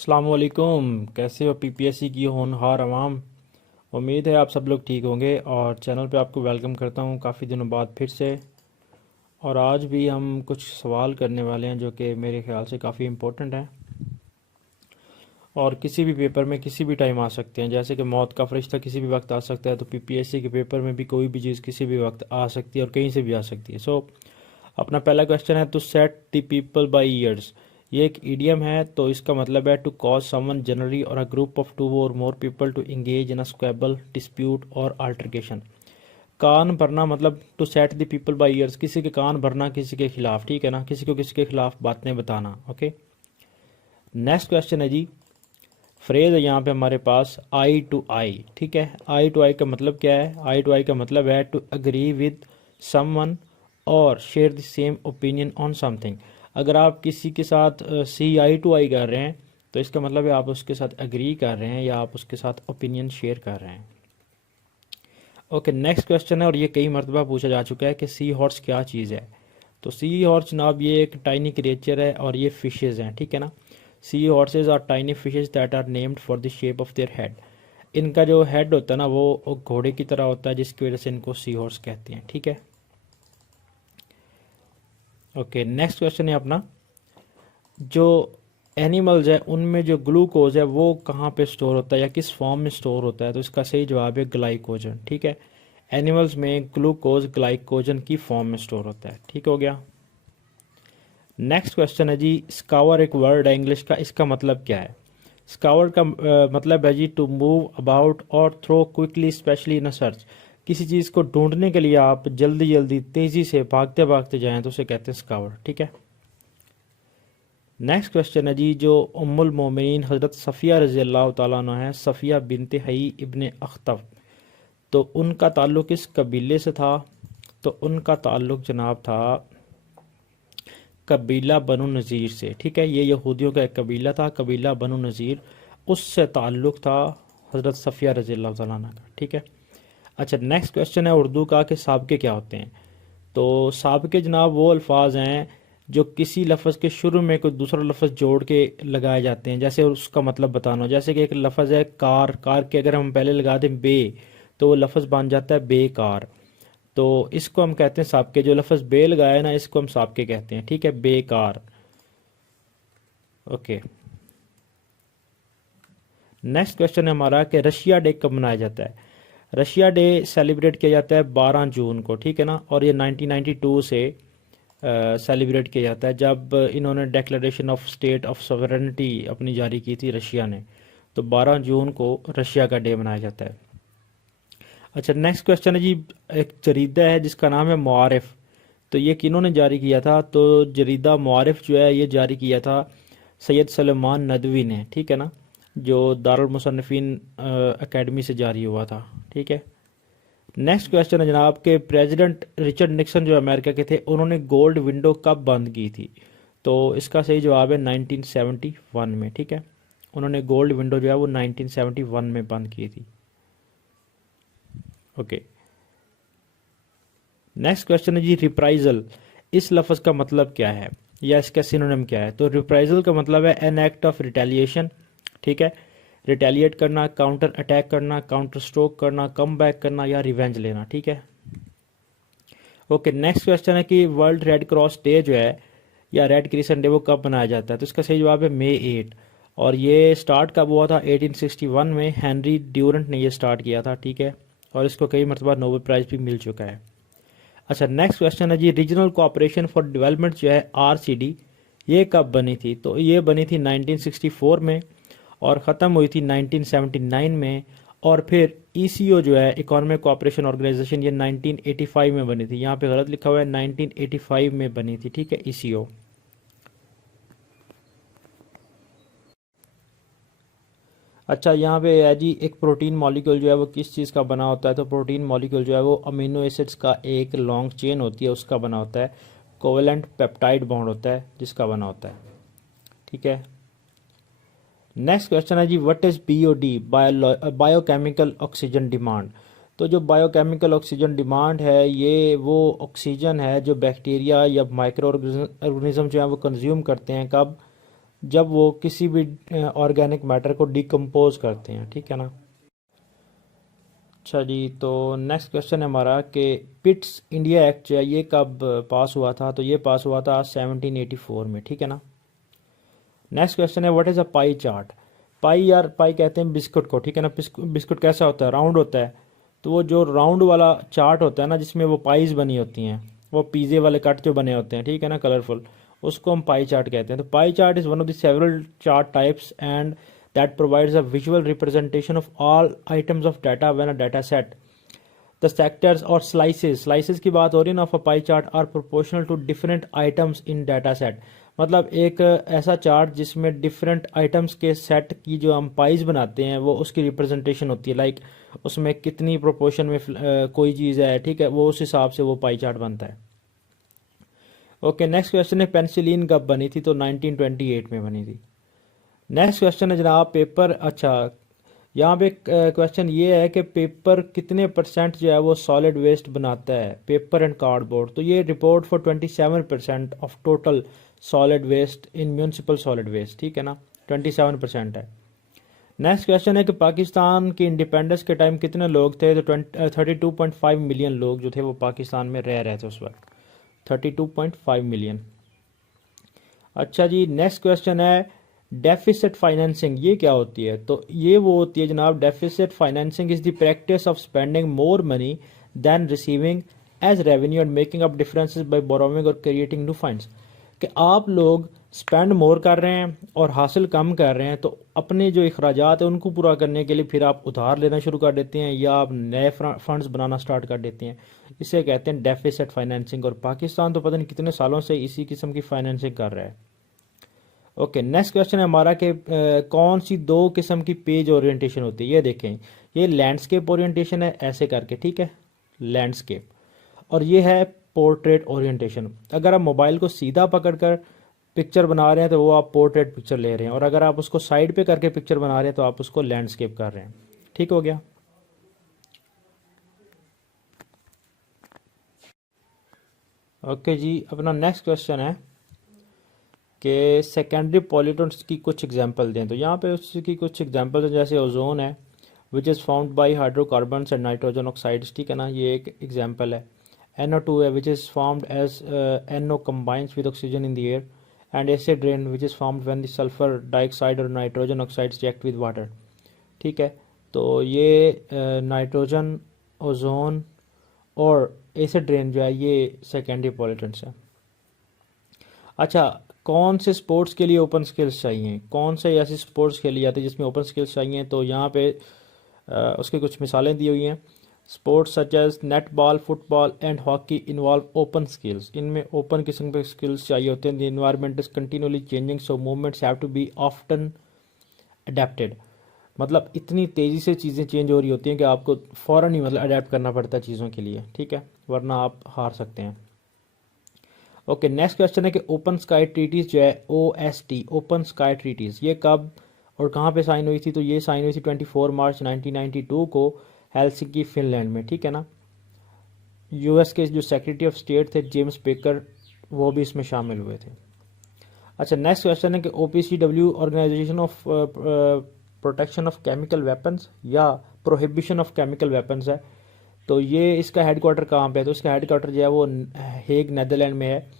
अस्सलामुअलैकुम। कैसे हो पीपीएससी की होनहार अवाम। उम्मीद है आप सब लोग ठीक होंगे और चैनल पे आपको वेलकम करता हूँ काफ़ी दिनों बाद फिर से। और आज भी हम कुछ सवाल करने वाले हैं जो कि मेरे ख्याल से काफ़ी इम्पोर्टेंट हैं और किसी भी पेपर में किसी भी टाइम आ सकते हैं। जैसे कि मौत का फरिश्ता किसी भी वक्त आ सकता है, तो पीपीएससी के पेपर में भी कोई भी चीज़ किसी भी वक्त आ सकती है और कहीं से भी आ सकती है। अपना पहला क्वेश्चन है, to set the people by ears. ये एक ईडियम है, तो इसका मतलब है टू कॉज समवन जनरली और a group of two or more people to engage in a squabble dispute or altercation. कान भरना मतलब to set the people by ears, किसी के कान भरना किसी के खिलाफ, ठीक है ना, किसी को किसी के खिलाफ बातें बताना। ओके, नेक्स्ट क्वेश्चन है जी, फ्रेज है यहाँ पे हमारे पास आई टू आई। ठीक है, आई टू आई का मतलब क्या है? आई टू आई का मतलब है टू अग्री विद समवन और share the same opinion on something. अगर आप किसी के साथ सी आई टू आई कर रहे हैं तो इसका मतलब है आप उसके साथ अग्री कर रहे हैं या आप उसके साथ ओपिनियन शेयर कर रहे हैं। ओके, नेक्स्ट क्वेश्चन है और ये कई मरतबा पूछा जा चुका है कि सी हॉर्स क्या चीज़ है। तो सी हॉर्स जनाब ये एक टाइनी क्रिएचर है और ये फिशेज़ हैं, ठीक है ना। Sea horses are tiny fishes that are named for the shape of their head. इनका जो हेड होता है ना वो घोड़े की तरह होता है, जिसकी वजह से इनको सी हॉर्स कहते हैं, ठीक है। ओके, नेक्स्ट क्वेश्चन है अपना, जो एनिमल्स है उनमें जो ग्लूकोज है वो कहाँ पे स्टोर होता है या किस फॉर्म में स्टोर होता है? तो इसका सही जवाब है ग्लाइकोजन, ठीक है। एनिमल्स में ग्लूकोज ग्लाइकोजन की फॉर्म में स्टोर होता है, ठीक हो गया। नेक्स्ट क्वेश्चन है जी, स्कावर एक वर्ड है इंग्लिश का, इसका मतलब क्या है? स्कावर का मतलब है जी टू मूव अबाउट और throw quickly specially in a search. किसी चीज़ को ढूंढने के लिए आप जल्दी जल्दी तेज़ी से भागते भागते जाएं तो उसे कहते हैं स्कावर, ठीक है। नेक्स्ट क्वेश्चन है जी, जो उम्मुल मोमिनीन हज़रत सफ़िया रज़ी अल्लाह ताला अन्हा है, सफ़िया बिनते हई इब्ने अख्तब, तो उनका ताल्लुक़ किस कबीले से था? तो उनका ताल्लुक़ जनाब था कबीला बनु नज़ीर से, ठीक है। ये यहूदियों का एक कबीला था, कबीला बनु नज़ीर, उससे ताल्लुक़ था हज़रत सफ़िया रज़ी अल्लाह तआला अन्हा का, ठीक है। अच्छा, नेक्स्ट क्वेश्चन है उर्दू का कि साबके क्या होते हैं। तो साबके जनाब वो अल्फाज हैं जो किसी लफ्ज़ के शुरू में कोई दूसरा लफ्ज़ जोड़ के लगाए जाते हैं। जैसे उसका मतलब बताना, जैसे कि एक लफ्ज़ है कार, कार के अगर हम पहले लगा दें बे तो वो लफ्ज़ बन जाता है बेकार। तो इसको हम कहते हैं साबके। जो लफ्ज़ बे लगाया है ना इसको हम साबके कहते हैं, ठीक है, बेकार। ओके, नेक्स्ट क्वेश्चन है हमारा कि रशिया डे कब मनाया जाता है? रशिया डे सेलिब्रेट किया जाता है 12 जून को, ठीक है ना। और ये 1992 से सेलिब्रेट किया जाता है जब इन्होंने declaration of state of sovereignty अपनी जारी की थी रशिया ने। तो 12 जून को रशिया का डे मनाया जाता है। अच्छा, नेक्स्ट क्वेश्चन है जी, एक जरीदा है जिसका नाम है मुआरिफ, तो ये किन्होंने जारी किया था? तो जरीदा मुआरिफ जो है ये जारी किया था सैयद सलेमान नदवी ने, ठीक है ना, जो दारुल मुसन्निफीन एकेडमी से जारी हुआ था, ठीक है। नेक्स्ट क्वेश्चन है जनाब के प्रेसिडेंट रिचर्ड निक्सन जो अमेरिका के थे उन्होंने गोल्ड विंडो कब बंद की थी? तो इसका सही जवाब है 1971 में, ठीक है। उन्होंने गोल्ड विंडो जो है वो 1971 में बंद की थी। ओके, नेक्स्ट क्वेश्चन है जी, रिप्राइजल, इस लफ्ज़ का मतलब क्या है या इसका सिनोनिम क्या है? तो रिप्राइजल का मतलब है एन एक्ट ऑफ रिटेलिएशन, ठीक है, रिटेलिएट करना, काउंटर अटैक करना, काउंटर स्ट्रोक करना, कम बैक करना या रिवेंज लेना, ठीक है। ओके, नेक्स्ट क्वेश्चन है कि वर्ल्ड रेड क्रॉस डे जो है या रेड क्रिसेंट डे वो कब मनाया जाता है? तो इसका सही जवाब है मई 8। और ये स्टार्ट कब हुआ था? 1861 में हेनरी ड्यूरेंट ने ये स्टार्ट किया था, ठीक है। और इसको कई मरतबा नोबेल प्राइज़ भी मिल चुका है। अच्छा, नेक्स्ट क्वेश्चन है जी, रीजनल कोऑपरेशन फॉर डेवलपमेंट जो है आरसीडी ये कब बनी थी? तो ये बनी थी 1964 में और ख़त्म हुई थी 1979 में। और फिर ईसीओ जो है इकोनॉमिक कोऑपरेशन ऑर्गेनाइजेशन ये 1985 में बनी थी। यहाँ पे गलत लिखा हुआ है, 1985 में बनी थी, ठीक है, ईसीओ। अच्छा, यहाँ पे है जी, एक प्रोटीन मॉलिक्यूल जो है वो किस चीज़ का बना होता है? तो प्रोटीन मॉलिक्यूल जो है वो अमीनो एसिड्स का एक लॉन्ग चेन होती है उसका बना होता है, कोवेलेंट पेप्टाइड बॉन्ड होता है जिसका बना होता है, ठीक है। नेक्स्ट क्वेश्चन है जी, what is BOD, biochemical oxygen demand. तो जो बायोकेमिकल ऑक्सीजन डिमांड है ये वो ऑक्सीजन है जो बैक्टीरिया या माइक्रो ऑर्गेनिज्म जो है वो कंज्यूम करते हैं, कब? जब वो किसी भी ऑर्गेनिक मैटर को डिकम्पोज करते हैं, ठीक है ना। अच्छा जी, तो नेक्स्ट क्वेश्चन है हमारा कि पिट्स इंडिया एक्ट जो है ये कब पास हुआ था, तो ये पास हुआ था 1784 में, ठीक है ना। नेक्स्ट क्वेश्चन है what is a pie chart. Pie, यार पाई कहते हैं बिस्कुट को, ठीक है ना। बिस्कुट कैसा होता है, राउंड होता है। तो वो जो राउंड वाला चार्ट होता है ना, जिसमें वो पाइज बनी होती हैं, वो पिज़्ज़े वाले कट जो बने होते हैं, ठीक है ना, कलरफुल, उसको हम पाई चार्ट कहते हैं। तो pie chart is one of the several chart types and that provides a visual representation of all items of data when a data set the sectors और स्लाइसेस की बात हो रही है ना of a pie chart are proportional to different items in data set. मतलब एक ऐसा चार्ट जिसमें डिफरेंट आइटम्स के सेट की जो हम पाइज बनाते हैं वो उसकी रिप्रेजेंटेशन होती है, लाइक उसमें कितनी प्रोपोर्शन में कोई चीज़ है, ठीक है, वो उस हिसाब से वो पाई चार्ट बनता है। ओके, नेक्स्ट क्वेश्चन है पेंसिलिन कब बनी थी, तो 1928 में बनी थी। नेक्स्ट क्वेश्चन है जनाब पेपर, अच्छा यहाँ पे क्वेश्चन ये है कि पेपर कितने परसेंट जो है वो सॉलिड वेस्ट बनाता है, पेपर एंड कार्डबोर्ड। तो ये report for 27% of total solid waste in municipal solid waste, ठीक है ना, 27% है। नेक्स्ट क्वेश्चन है कि पाकिस्तान की इंडिपेंडेंस के टाइम कितने लोग थे, तो 32.5 मिलियन लोग जो थे वो पाकिस्तान में रह रहे थे उस वक्त, 32.5 मिलियन। अच्छा जी, नेक्स्ट क्वेश्चन है डेफिसिट फाइनेंसिंग, ये क्या होती है, तो ये वो होती है जनाब, deficit financing is the practice of spending more money than receiving as revenue and making up differences by borrowing और क्रिएटिंग न्यू फंड्स। कि आप लोग स्पेंड मोर कर रहे हैं और हासिल कम कर रहे हैं, तो अपने जो अखराजात हैं उनको पूरा करने के लिए फिर आप उधार लेना शुरू कर देते हैं या आप नए फंड्स बनाना स्टार्ट कर देते हैं। इसे कहते हैं डेफिसिट फाइनेंसिंग, और पाकिस्तान तो पता नहीं कितने सालों से इसी किस्म की फाइनेंसिंग कर रहा है। ओके, नेक्स्ट क्वेश्चन है हमारा कि कौन सी दो किस्म की पेज ओरिएंटेशन होती है, ये देखें, ये लैंडस्केप ओरिएंटेशन है ऐसे करके, ठीक है, लैंडस्केप, और ये है पोर्ट्रेट ओरिएंटेशन। अगर आप मोबाइल को सीधा पकड़कर पिक्चर बना रहे हैं तो वो आप पोर्ट्रेट पिक्चर ले रहे हैं, और अगर आप उसको साइड पे करके पिक्चर बना रहे हैं तो आप उसको लैंडस्केप कर रहे हैं। ठीक हो गया। ओके जी, अपना नेक्स्ट क्वेश्चन है कि सेकेंडरी पॉल्यूटेंट्स की कुछ एग्जांपल दें। तो यहाँ पे उसकी कुछ एग्जांपल हैं, जैसे ओजोन है which is found by hydrocarbons and nitrogen oxides, ठीक है ना, ये एक एग्जांपल है। NO2 है which is formed as NO combines with oxygen in the air, and acid rain which is formed when the sulfur dioxide और nitrogen oxides react with water, ठीक है। तो ये नाइट्रोजन, ओजोन और एसिड रेन जो है ये सेकेंडरी पॉल्यूटेंट्स है। अच्छा, कौन से स्पोर्ट्स के लिए ओपन स्किल्स चाहिए, कौन से ऐसे स्पोर्ट्स के लिए आते हैं जिसमें ओपन स्किल्स चाहिए, तो यहाँ पे उसकी कुछ मिसालें दी हुई हैं। Sports such as netball, football and hockey involve open skills, इनमें ओपन किस्म के स्किल्स चाहिए होते हैं। The environment is continuously changing so movements have to be often adapted, मतलब इतनी तेज़ी से चीज़ें चेंज हो रही होती हैं कि आपको फ़ौरन ही मतलब अडेप्ट करना पड़ता है चीज़ों के लिए, ठीक है, वरना आप हार सकते हैं। ओके, नेक्स्ट क्वेश्चन है कि ओपन स्काई ट्रीटीज़ जो है OST, ओपन स्काई ट्रीटीज़, ये कब और कहाँ पे साइन हुई थी, तो ये साइन हुई थी 24 मार्च 1992 को हेलसिंकी फिनलैंड में, ठीक है ना। US के जो सेक्रेटरी ऑफ स्टेट थे जेम्स बेकर, वो भी इसमें शामिल हुए थे। अच्छा, नेक्स्ट क्वेश्चन है कि OPCW organisation of protection of chemical weapons या प्रोहिबिशन ऑफ केमिकल वेपन्स है, तो ये इसका हेडक्वार्टर कहाँ पे है, तो इसका हेडक्वार्टर जो है वो हेग नेदरलैंड में है,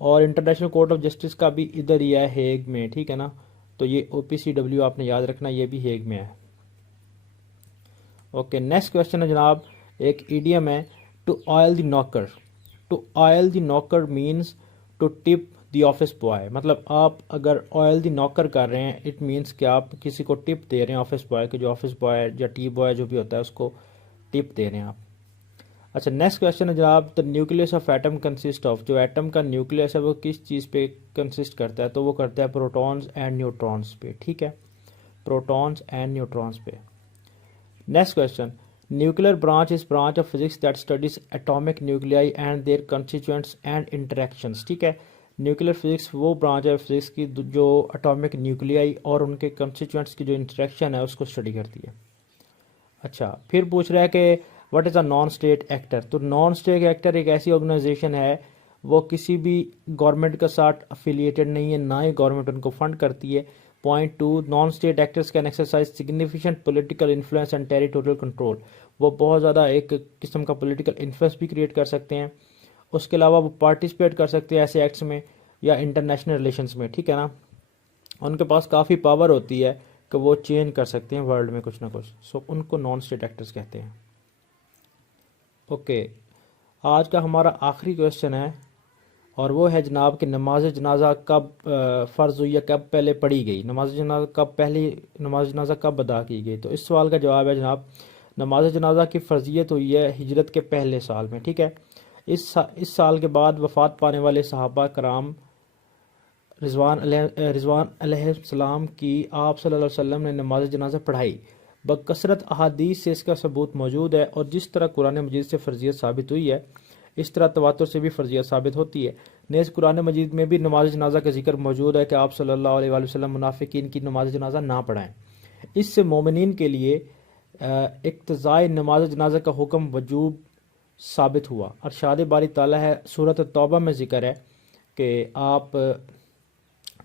और इंटरनेशनल कोर्ट ऑफ जस्टिस का भी इधर ही है, हेग में, ठीक है ना। तो ये OPCW आपने याद रखना, ये भी हेग में है। ओके, नेक्स्ट क्वेश्चन है जनाब, एक ईडियम है to oil the knocker. To oil the knocker means to tip the office boy, मतलब आप अगर ऑयल द नॉकर कर रहे हैं इट मीन्स कि आप किसी को टिप दे रहे हैं, ऑफिस बॉय के, जो ऑफिस बॉय या टी बॉय जो भी होता है उसको टिप दे रहे हैं आप। अच्छा, नेक्स्ट क्वेश्चन है जनाब, the nucleus of atom consist of, जो एटम का न्यूक्लियस है वो किस चीज़ पे कंसिस्ट करता है, तो वो करता है प्रोटॉन्स एंड न्यूट्रॉन्स पे, ठीक है, प्रोटॉन्स एंड न्यूट्रॉन्स पे। Next question, nuclear branch is branch of physics that studies atomic nuclei and their constituents and interactions, ठीक है। न्यूक्लियर फिजिक्स वो ब्रांच है फिजिक्स की जो एटॉमिक न्यूक्लियाई और उनके कंस्टिट्यूएंट्स की जो इंटरेक्शन है उसको स्टडी करती है। अच्छा, फिर पूछ रहा है कि what is a non state actor, तो नॉन स्टेट एक्टर एक ऐसी ऑर्गेनाइजेशन है वो किसी भी गवर्नमेंट के साथ अफिलिएटेड नहीं है, ना ही गवर्नमेंट उनको फंड करती है। Point two, non state actors can exercise significant political influence and territorial control. वो बहुत ज़्यादा एक किस्म का पॉलिटिकल इन्फ्लुएंस भी क्रिएट कर सकते हैं। उसके अलावा वो पार्टिसिपेट कर सकते हैं ऐसे एक्ट्स में या इंटरनेशनल रिलेशंस में, ठीक है ना। उनके पास काफ़ी पावर होती है कि वो चेंज कर सकते हैं वर्ल्ड में कुछ ना कुछ। सो उनको नॉन स्टेट एक्टर्स कहते हैं। ओके, आज का हमारा आखिरी क्वेश्चन है और वो है जनाब कि नमाज जनाजा कब फ़र्ज़ हुई या कब पहले पढ़ी गई, नमाज जनाजा कब पहली नमाज जनाजा कब अदा की गई। तो इस सवाल का जवाब है जनाब, नमाज जनाजा की फ़र्जियत हुई है हिजरत के पहले साल में, ठीक है। इस साल के बाद वफ़ात पाने वाले सहाबा कराम रिजवान अलैहिस्सलाम की आप सल्लल्लाहु अलैहि वसल्लम ने नमाज जनाजा पढ़ाई। बकसरत अहादीस से इसका सबूत मौजूद है और जिस तरह कुरान मजीद से फ़र्जियत साबित हुई है इस तरह तवातुर से भी फ़र्जियत साबित होती है। नेज़ कुरान मजीद में भी नमाज जनाजा का जिक्र मौजूद है कि आप सल्लल्लाहु अलैहि वसल्लम मुनाफिकीन की नमाज जनाजा ना पढ़ाएं। इससे मोमिनीन के लिए इक्तज़ाए नमाज जनाजा का हुक्म वजूब साबित हुआ। अरशाद बारी ताला है, सूरत तौबा में जिक्र है कि आप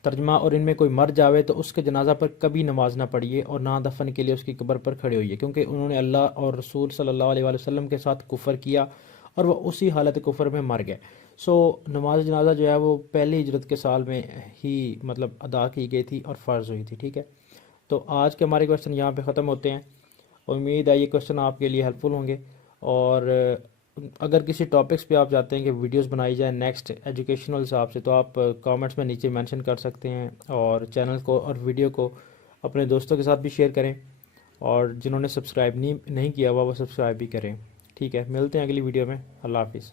तर्जमा, और इनमें कोई मर जावे तो उसके जनाजा पर कभी नमाज ना पढ़िए और ना दफन के लिए उसकी कब्र पर खड़े होइए, क्योंकि उन्होंने अल्लाह और रसूल सल्लल्लाहु अलैहि वसल्लम के साथ कुफर किया और वह उसी हालत कुफर में मर गए। सो नमाज जनाजा जो है वो पहली हिजरत के साल में ही मतलब अदा की गई थी और फ़र्ज़ हुई थी, ठीक है। तो आज के हमारे क्वेश्चन यहाँ पे ख़त्म होते हैं। उम्मीद है ये क्वेश्चन आपके लिए हेल्पफुल होंगे और अगर किसी टॉपिक्स पे आप चाहते हैं कि वीडियोस बनाई जाए नेक्स्ट एजुकेशनल हिसाब से तो आप कमेंट्स में नीचे मेंशन कर सकते हैं और चैनल को और वीडियो को अपने दोस्तों के साथ भी शेयर करें और जिन्होंने सब्सक्राइब नहीं किया हुआ वो सब्सक्राइब भी करें, ठीक है। मिलते हैं अगली वीडियो में। अल्लाह हाफिज़।